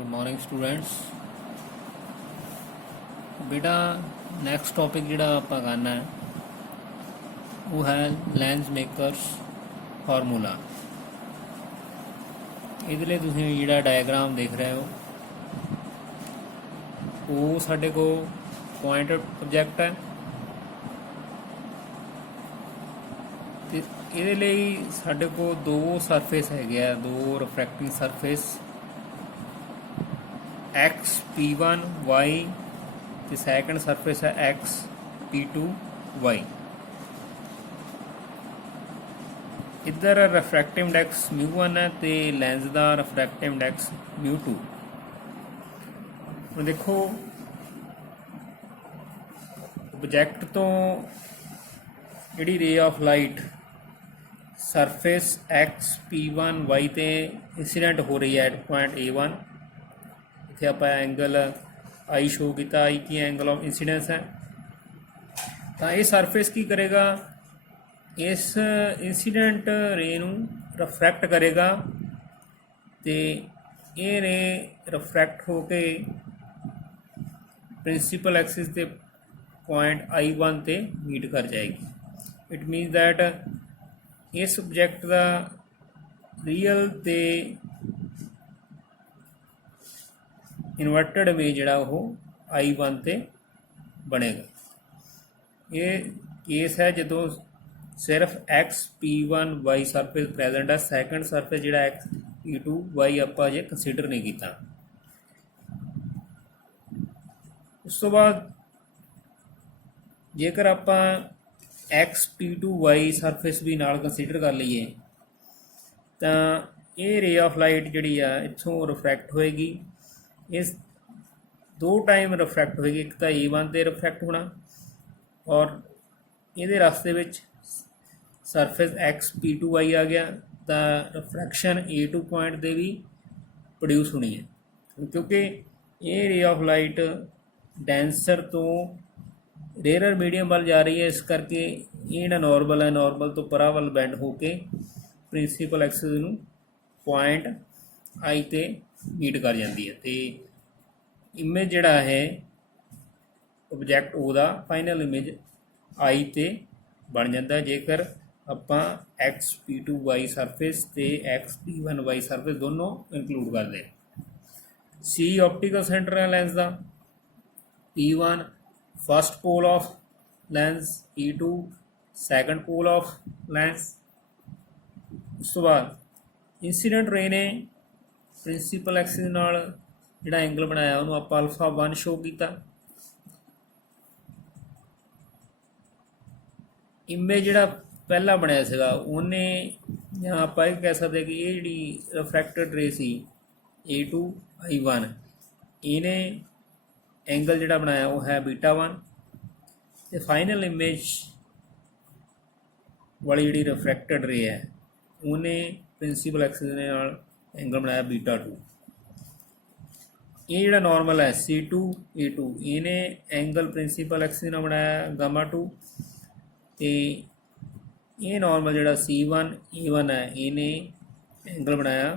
Good morning students. बेटा next topic जिहड़ा आपां करना है वो है लेंस मेकर्स फार्मूला। इहदे लई तुसीं जिहड़ा डायग्राम देख रहे हो वो साडे को पॉइंट ऑब्जेक्ट है ते इहदे लई साडे को दो सरफेस हैगे आ, दो refracting surface x P1 Y ਤੇ ਸੈਕੰਡ ਸਰਫੇਸ ਹੈ x P2 Y। ਇੱਧਰ ਰਿਫਰੈਕਟਿਵ ਇੰਡੈਕਸ μ1 ਹੈ ਤੇ ਲੈਂਸ ਦਾ ਰਿਫਰੈਕਟਿਵ ਇੰਡੈਕਸ μ2। ਹੁਣ ਦੇਖੋ ਆਬਜੈਕਟ ਤੋਂ ਜਿਹੜੀ ਰੇ of light surface x P1 Y ਤੇ ਇੰਸੀਡੈਂਟ ਹੋ ਰਹੀ ਹੈ ਐਟ ਪੁਆਇੰਟ A1। ਇੱਥੇ ਆਪਾਂ ਐਂਗਲ आई शो किया, आई की एंगल ऑफ इंसीडेंस है। तो ये सरफेस की करेगा, इस इंसीडेंट रे नू रिफ्रैक्ट करेगा तो ये रे रिफ्रैक्ट होके प्रिंसीपल एक्सिस के पॉइंट I1 ते मीट कर जाएगी। इट मीन दैट इस ऑब्जेक्ट का रियल ते इनवर्टेड इमेज जोड़ा वो I1 ते बनेगा। ये केस है जो सिर्फ x P1 Y surface present है, सैकेंड सरफेस जोड़ा x P2 Y आप अजे कंसीडर नहीं किया। उस तो बाद जेकर आप x P2 Y सरफेस भी नाल कंसीडर कर लीए तो ये रे ऑफ लाइट जी इत्थों रिफ्रैक्ट होएगी। इस दो टाइम रिफ्रैक्ट होएगी, एक तो A1 ते रिफ्रैक्ट होना और ये रास्ते में सरफेस x P2 Y आ गया तो रिफ्रैक्शन A2 पॉइंट से भी प्रोड्यूस होनी है, क्योंकि ये रे ऑफ लाइट डेंसर तो रेयर मीडियम वाल जा रही है। इस करके ये जो नॉर्मल है, नॉर्मल तो परा वाल बैंड होके प्रिंसीपल एक्सिस नूं पॉइंट I ते मीट कर जाती है तो इमेज जिहड़ा है ऑब्जैक्ट ओदा फाइनल इमेज I ते बन जाता है जेकर आपां x P2 Y सरफेस ते x P1 Y सरफेस दोनों इंक्लूड कर दें। C ऑप्टिकल सेंटर है लेंस का, P1 first pole of lens, P2 second pole of lens. उस तो बाद इंसीडेंट रे ने प्रिंसीपल एक्सिस नाल जिहड़ा एंगल बनाया उन्होंने आप α1 शो किया। इमेज जिहड़ा पहला बनाया सीगा उन्हें यहाँ आप कह सकते कि ये जी रिफ्रैक्टेड रे सी A2 I1 इन्हें एंगल जिहड़ा बनाया वो है β1 तो फाइनल इमेज वाली जी रिफ्रैक्टेड रे है उन्हें प्रिंसीपल एक्सिस नाल एंगल बनाया β2। ये जो नॉर्मल है C2 A2 इन्हें एंगल प्रिंसीपल एक्सिस ने बनाया γ2 तो ये नॉर्मल जो C1 A1 है इन्हें एंगल बनाया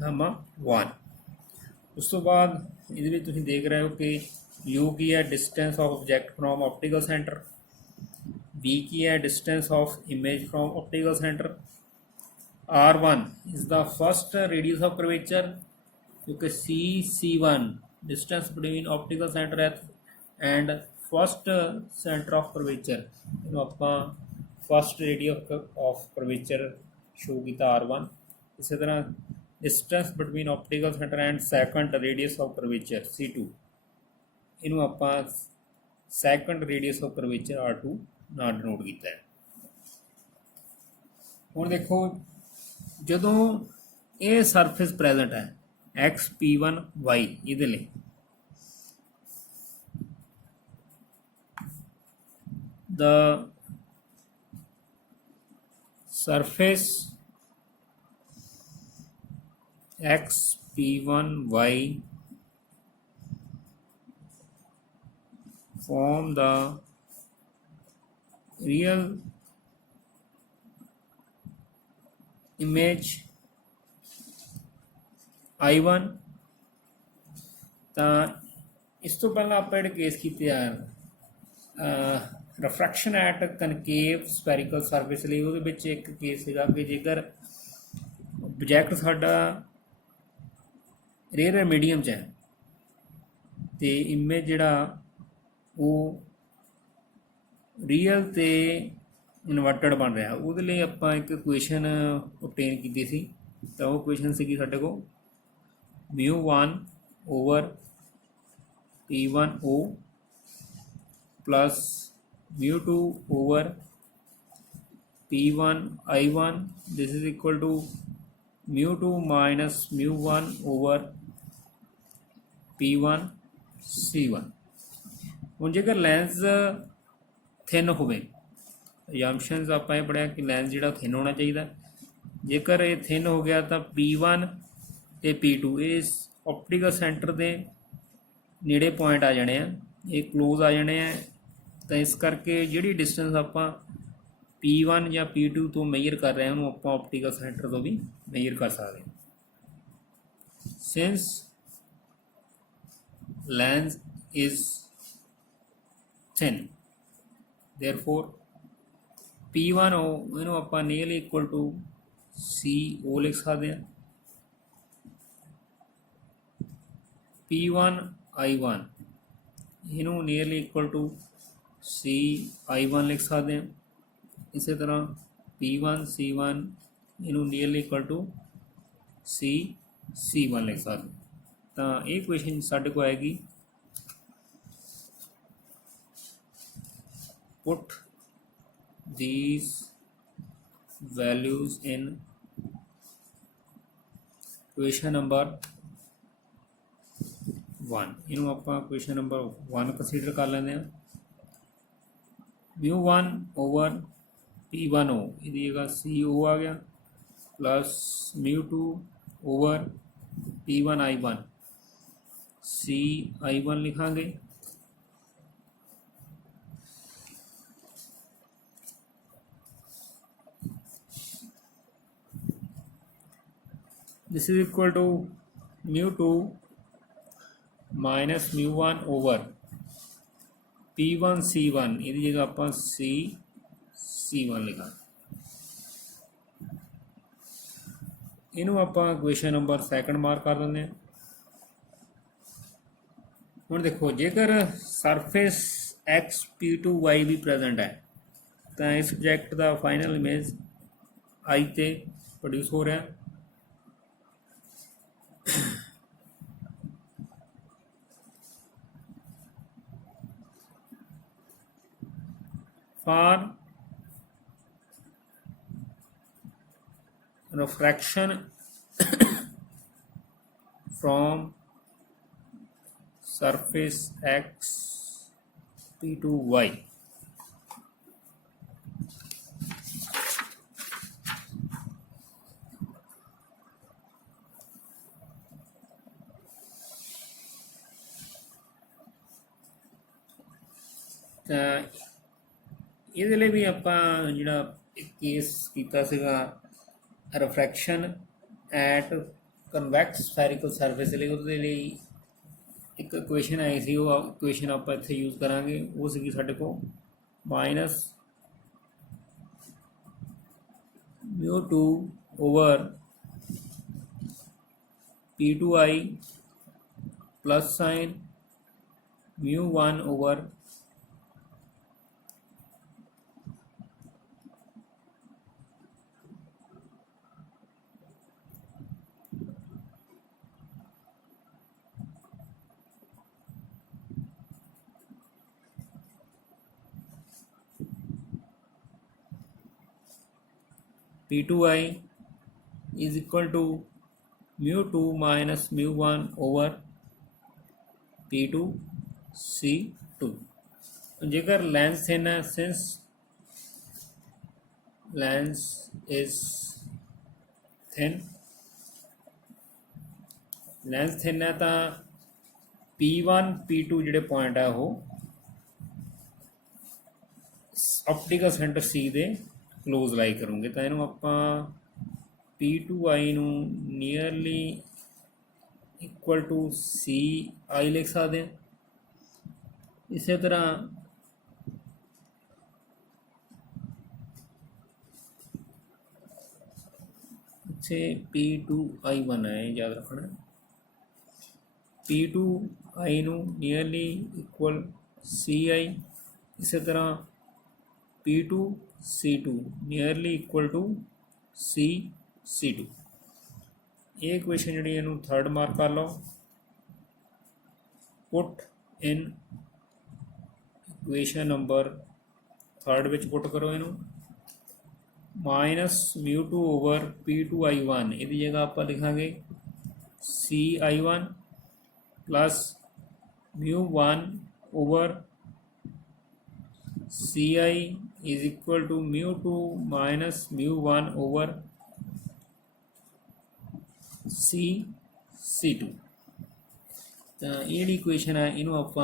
γ1। उस तो बाद ये तुम देख रहे हो कि U की है distance of object from optical centre, V की है distance of image from optical centre, R1 is the first radius of curvature क्योंकि C1 distance between optical center and first center of curvature इन्हों आपां first radius of curvature show किया R1। इसी तरह distance between optical center and second radius of curvature C2 इन्हों आपां second radius of curvature R2 ना denote किया है। हुण देखो जदों ये सरफेस प्रेजेंट है x P1 Y इहदे लई the surface x P1 Y form the real image I1 ਤਾਂ ਇਸ ਤੋਂ ਪਹਿਲਾਂ ਆਪਾਂ ਜਿਹੜੇ ਕੇਸ ਕੀਤੇ ਆ ਰਿਫਰੈਕਸ਼ਨ ਐਟ ਕਨਕੇਵ ਸਫੈਰੀਕਲ ਸਰਫੇਸ ਲਈ, ਉਹਦੇ ਵਿੱਚ ਇੱਕ ਕੇਸ ਸੀਗਾ ਕਿ ਜੇਕਰ ਆਬਜੈਕਟ ਸਾਡਾ ਰੇਅਰ ਮੀਡੀਅਮ 'ਚ ਹੈ ਅਤੇ ਇਮੇਜ ਜਿਹੜਾ ਉਹ ਰੀਅਲ ਅਤੇ ਇਨਵਰਟਡ ਬਣ ਰਿਹਾ, ਉਹਦੇ ਲਈ ਆਪਾਂ ਇੱਕ ਇਕੁਏਸ਼ਨ ਓਬਟੇਨ ਕੀਤੀ ਸੀ। ਤਾਂ ਉਹ ਇਕੁਏਸ਼ਨ ਸੀਗੀ ਸਾਡੇ ਕੋਲ μ1 over P1O plus μ2 over P1I1, this is equal to μ2 minus μ1 over P1C1। ਹੁਣ ਜੇਕਰ ਲੈਂਸ ਥਿਨ ਹੋਵੇ, ਅਜੰਪਸ਼ਨਸ ਆਪਾਂ ਇਹ ਪੜ੍ਹਿਆ ਕਿ ਲੈਂਸ ਜਿਹੜਾ ਥਿਨ ਹੋਣਾ ਚਾਹੀਦਾ, ਜੇਕਰ ਇਹ ਥਿਨ ਹੋ ਗਿਆ ਤਾਂ P1 ਤੇ P2 ਇਸ ਆਪਟੀਕਲ ਸੈਂਟਰ ਦੇ ਨੇੜੇ ਪੁਆਇੰਟ ਆ ਜਾਣੇ ਆ, ਇਹ ਕਲੋਜ਼ ਆ ਜਾਣੇ ਆ। ਤਾਂ ਇਸ ਕਰਕੇ ਜਿਹੜੀ ਡਿਸਟੈਂਸ ਆਪਾਂ P1 ਜਾਂ P2 ਤੋਂ ਮੇਜਰ ਕਰ ਰਹੇ ਹਾਂ ਉਹਨੂੰ ਆਪਾਂ ਆਪਟੀਕਲ ਸੈਂਟਰ ਤੋਂ ਵੀ ਮੇਜਰ ਕਰ ਸਕਦੇ ਹਾਂ। Since lens is thin, therefore P1O ਇਹਨੂੰ ਆਪਾਂ ਨੀਅਰਲੀ ਇਕੁਅਲ ਟੂ CO ਲਿਖ ਸਕਦੇ ਹਾਂ। P1I1 ਇਹਨੂੰ ਨੀਅਰਲੀ ਇਕੁਅਲ ਟੂ CI1 ਲਿਖ ਸਕਦੇ ਹਾਂ। ਇਸੇ ਤਰ੍ਹਾਂ P1C1 ਇਹਨੂੰ ਨੀਅਰਲੀ ਇਕੁਅਲ ਟੂ C1 ਲਿਖ ਸਕਦੇ ਹਾਂ। ਤਾਂ ਇਹ ਇਕੁਏਸ਼ਨ ਸਾਡੇ ਕੋਲ ਆਏਗੀ put these values in equation number 1। ਇਹਨੂੰ ਆਪਾਂ ਇਕੁਏਸ਼ਨ ਨੰਬਰ 1 ਕੰਸੀਡਰ ਕਰ ਲੈਂਦੇ ਹਾਂ। μ1 ਓਵਰ P1O ਇਹਦੀ ਜਗ੍ਹਾ CO ਆ ਗਿਆ, ਪਲਸ μ2 ਓਵਰ P1I1 CI1 ਲਿਖਾਂਗੇ। this is equal to μ2 minus μ1 over P1C1 ਇਹਦੀ ਜਗ੍ਹਾ ਆਪਾਂ C1 ਲਿਖਾਂ। ਇਹਨੂੰ ਆਪਾਂ ਇਕੁਏਸ਼ਨ ਨੰਬਰ 2 ਮਾਰਕ ਕਰ ਦਿੰਦੇ ਹਾਂ। ਹੁਣ ਦੇਖੋ ਜੇਕਰ ਸਰਫੇਸ XP2Y ਵੀ ਪ੍ਰੈਜ਼ੈਂਟ ਹੈ ਤਾਂ ਇਸ object the final image I ਤੇ ਪ੍ਰੋਡਿਊਸ ਹੋ ਰਿਹਾ। For refraction from surface XP2Y, ਇਹਦੇ ਲਈ ਵੀ ਆਪਾਂ ਜਿਹੜਾ ਇੱਕ ਕੇਸ ਕੀਤਾ ਸੀਗਾ ਰਿਫਰੈਕਸ਼ਨ ਐਟ ਕਨਵੈਕਸ ਸਫੈਰੀਕਲ ਸਰਫੇਸ ਲਈ, ਉਹਦੇ ਲਈ ਇੱਕ ਇਕੁਏਸ਼ਨ ਆਈ ਸੀ, ਉਹ ਇਕੁਏਸ਼ਨ ਆਪਾਂ ਇੱਥੇ ਯੂਜ਼ ਕਰਾਂਗੇ। ਉਹ ਸੀਗੀ ਸਾਡੇ ਕੋਲ minus μ2 over P2I plus sign μ1 over P2I is equal to μ2 minus μ1 over P2C2। जेकर लेंस थिन है, सिंस लेंस इज थिन है तो P1 P2 ਜਿਹੜੇ ਪੁਆਇੰਟ ਆ ਉਹ ਆਪਟੀਕਲ ਸੈਂਟਰ C ਦੇ क्लोज लाई करूँगे। तो इनू आप P2I नू नीयरली इक्वल टू सी आई लिख सकते हैं। इस तरह इतने P2I1 है, याद रखना P2I नू नीयरली इक्वल CI। इस तरह P2C2 nearly equal to C2। ये इक्वेशन जी इनू थर्ड मार्क कर लो। Put in equation number third which put करो इनू -μ2/P2I1 इसकी जगह आप लिखांगे CI1 plus μ1/CI is equal to μ2 minus μ1/C2। तो ये इक्वेशन है इनू आप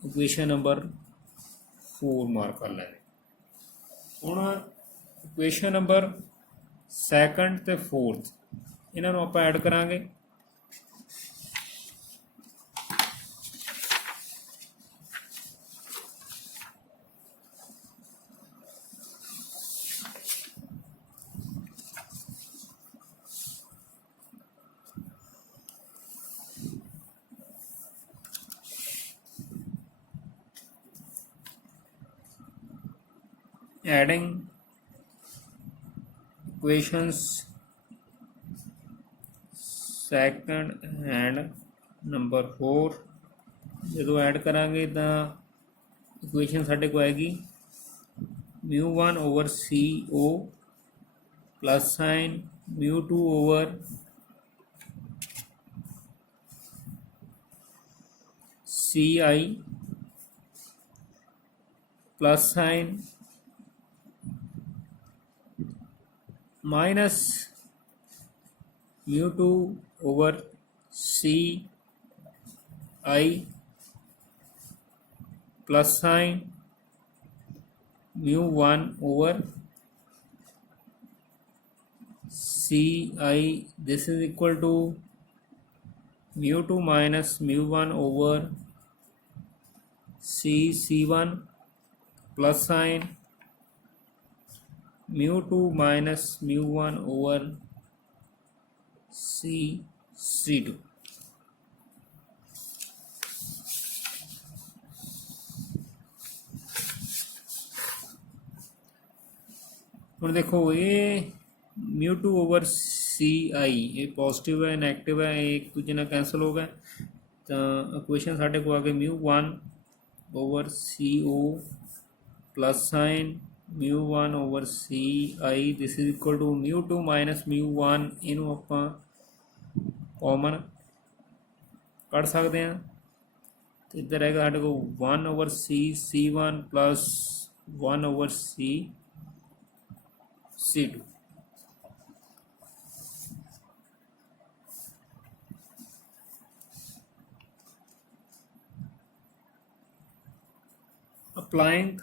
इक्वेशन नंबर 4 मार्क कर लेंगे। ਹੁਣ ਇਕੁਏਸ਼ਨ ਨੰਬਰ ਸੈਕੰਡ ਤੇ ਫੋਰਥ ਇਹਨਾਂ ਨੂੰ ਆਪਾਂ ਐਡ ਕਰਾਂਗੇ। Adding equations second and number 4 जो ऐड करांगे तो इक्वेशन साढ़े को आएगी μ1/CO plus sign μ2/CI plus sign minus μ2/CI plus sign μ1/CI। This is equal to μ2 minus μ1/C1 plus sign μ2 minus μ1/C2। हम देखो ये μ2/CI ये पॉजिटिव है नैगेटिव है, एक दूजे ना कैंसल हो गए। तो इक्वेशन साढ़े को आ गए μ1/CO plus sign μ1/CI। This is equal to μ2 minus μ1 इनू आप कॉमन कढ़ सकते हैं। तो इधर रहेगा साढ़े को 1/C1 plus 1/C2। Applying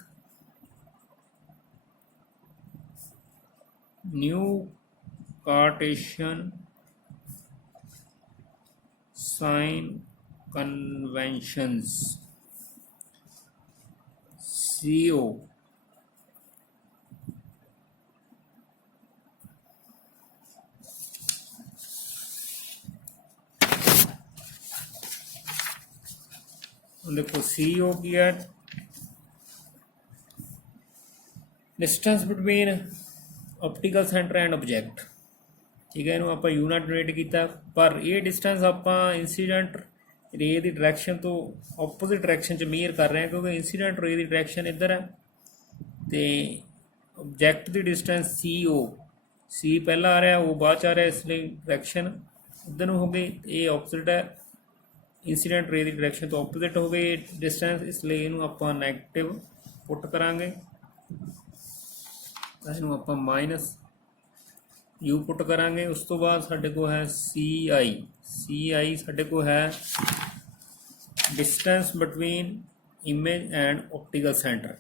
new Cartesian sign conventions CO देखो CO की है distance between optical centre and object. ठीक है, इनू आप यूनिट डिनोट किया, पर यह डिस्टेंस आप इंसीडेंट रे की डायरैक्शन तो ऑपोजिट डायरैक्शन च मेयर कर रहे हैं, क्योंकि इंसीडेंट रे की डायरैक्शन इधर है तो ऑब्जैक्ट की डिस्टेंस CO C पहला आ रहा है, वो बाद आ रहा है, इसलिए डायरैक्शन इधर हो गई। ये ऑपोजिट है, इंसीडेंट रे की डायरैक्शन तो ऑपोजिट हो गई डिस्टेंस, इसलिए इनू आप नैगेटिव पुट करांगे। इनू आप माइनस U पुट करांगे। उस तो बाद साढ़े को है CI साढ़े को है distance between image and optical centre.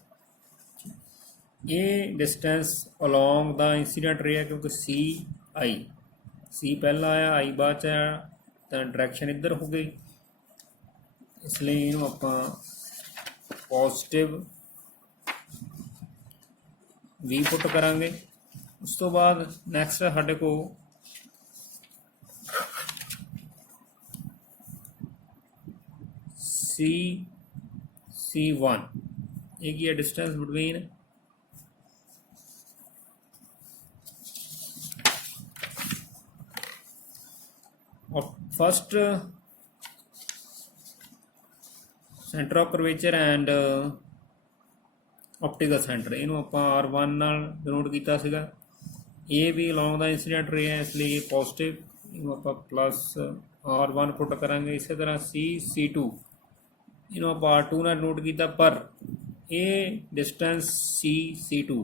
ये डिस्टेंस अलोंग द इंसीडेंट रे है, क्योंकि CI सी पहला आया आई बाद च आया तो डायरैक्शन इधर हो गई, इसलिए इनू आपां पॉजिटिव V पुट करांगे। उस तो बाद नैक्सट साढ़े को C1 एक ही है distance between first centre of curvature and optical centre, इनू आपां R1 नाल डिनोट कीता सीगा। ए भी अलॉन्ग द इंसीडेंट रे है, इसलिए पॉजिटिव, इनू आपां प्लस R1 पुट करांगे। इस तरह C2 इनू आपां R2 नाल डिनोट कीता, पर ए डिस्टेंस C2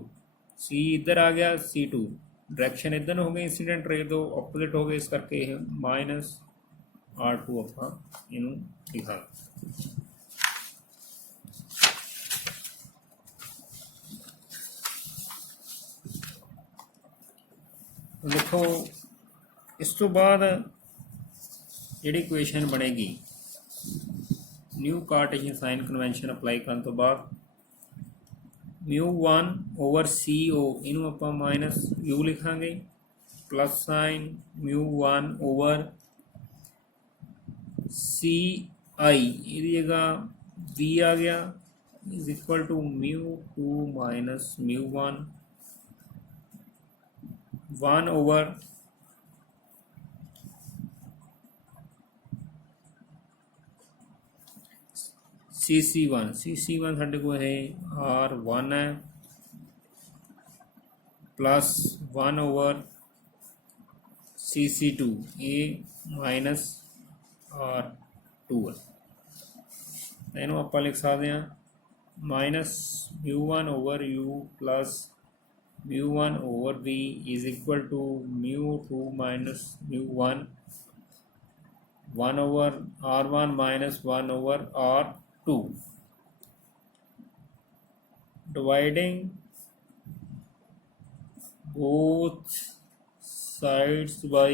C इधर आ गया, C2 डायरैक्शन इधर हो गई, इंसीडेंट रे तो ऑपोजिट हो गए, इस करके माइनस R2 आपां इनू लिखा। देखो इस तो बाद जिहड़ी इक्वेशन बनेगी new Cartesian sign convention apply करने तो बाद μ1 ओवर CO इनू आपां माइनस U लिखांगे, प्लस साइन μ1 ओवर CI इहदी जगह V आ गया is equal to μ2 minus μ1 1 over CC1 साढ़े को है R1 है, प्लस 1 ओवर CC2 ए माइनस R2 है। इनू आप लिख सकते हैं minus μ1 over U plus μ1 over V is equal to μ2 minus μ1 1 over R1 minus 1 over R2 dividing both sides by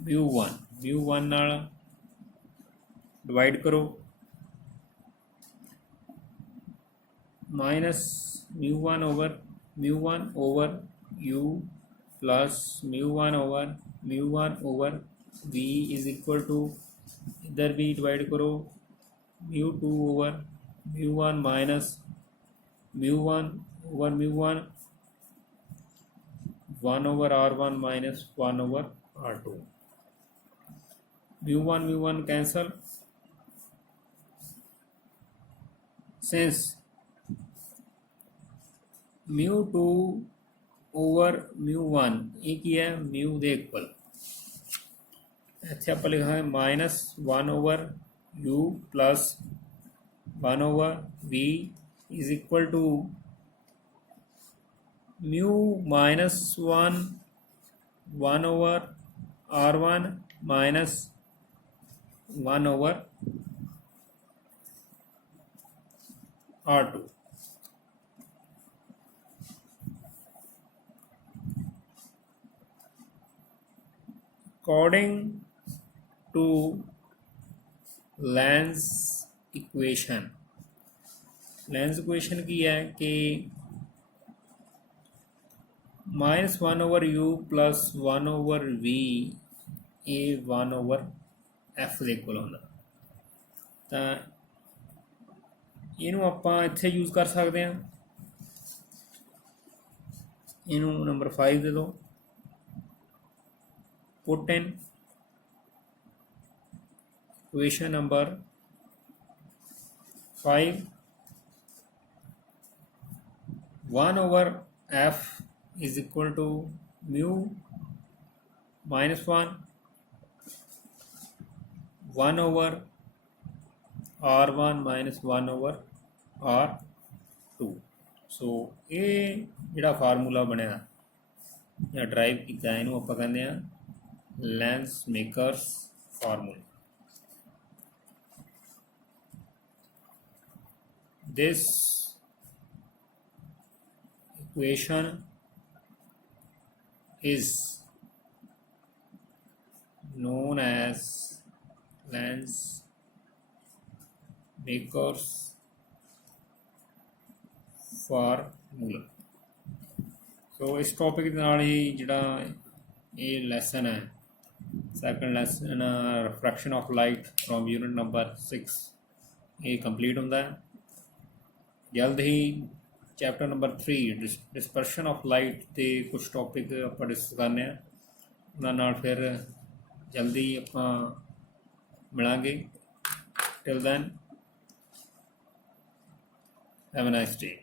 μ1 नाल डिवाइड करो, minus μ1 over U plus μ1 over V is equal to इधर भी डिवाइड करो μ2 over μ1 minus μ1 over μ1 1 over R1 minus 1 over R2 μ1 cancel, since μ2 over μ1 एक ही है mu दे equal, इत्थे आपां लिखांगे minus 1 over U plus 1 over V is equal to mu minus 1 over R1 minus 1 over R2। According to lens equation की है कि minus 1 over U plus 1 over V ए 1 ओवर F ਦੇ ਇਕੁਅਲ ਹੁੰਦਾ, ਤਾਂ ਇਹਨੂੰ ਆਪਾਂ ਇੱਥੇ ਯੂਜ਼ ਕਰ ਸਕਦੇ ਹਾਂ। ਇਹਨੂੰ ਨੰਬਰ 5 ਦੇ ਦਿਓ, put in equation number 5 1 over F is equal to mu minus 1 over R1 minus 1 over R2। So ये जिहड़ा फार्मूला बनया या ड्राइव किया इनू आपां कहंदे आ lens makers formula. This equation is known as lens makers formula। So ਇਸ ਟੌਪਿਕ ਦੇ ਨਾਲ ਹੀ ਜਿਹੜਾ ਇਹ ਲੈਸਨ ਹੈ, second lesson refraction of light from unit number 6, ਇਹ ਕੰਪਲੀਟ ਹੁੰਦਾ ਹੈ। ਜਲਦ ਹੀ chapter number 3 dispersion of light ਦੇ ਕੁਛ ਟੌਪਿਕ ਆਪਾਂ ਡਿਸਕਸ ਕਰਨੇ ਆ, ਉਹਨਾਂ ਨਾਲ ਫਿਰ ਜਲਦੀ ਆਪਾਂ ਮਿਲਾਂਗੇ। Till then have a nice day.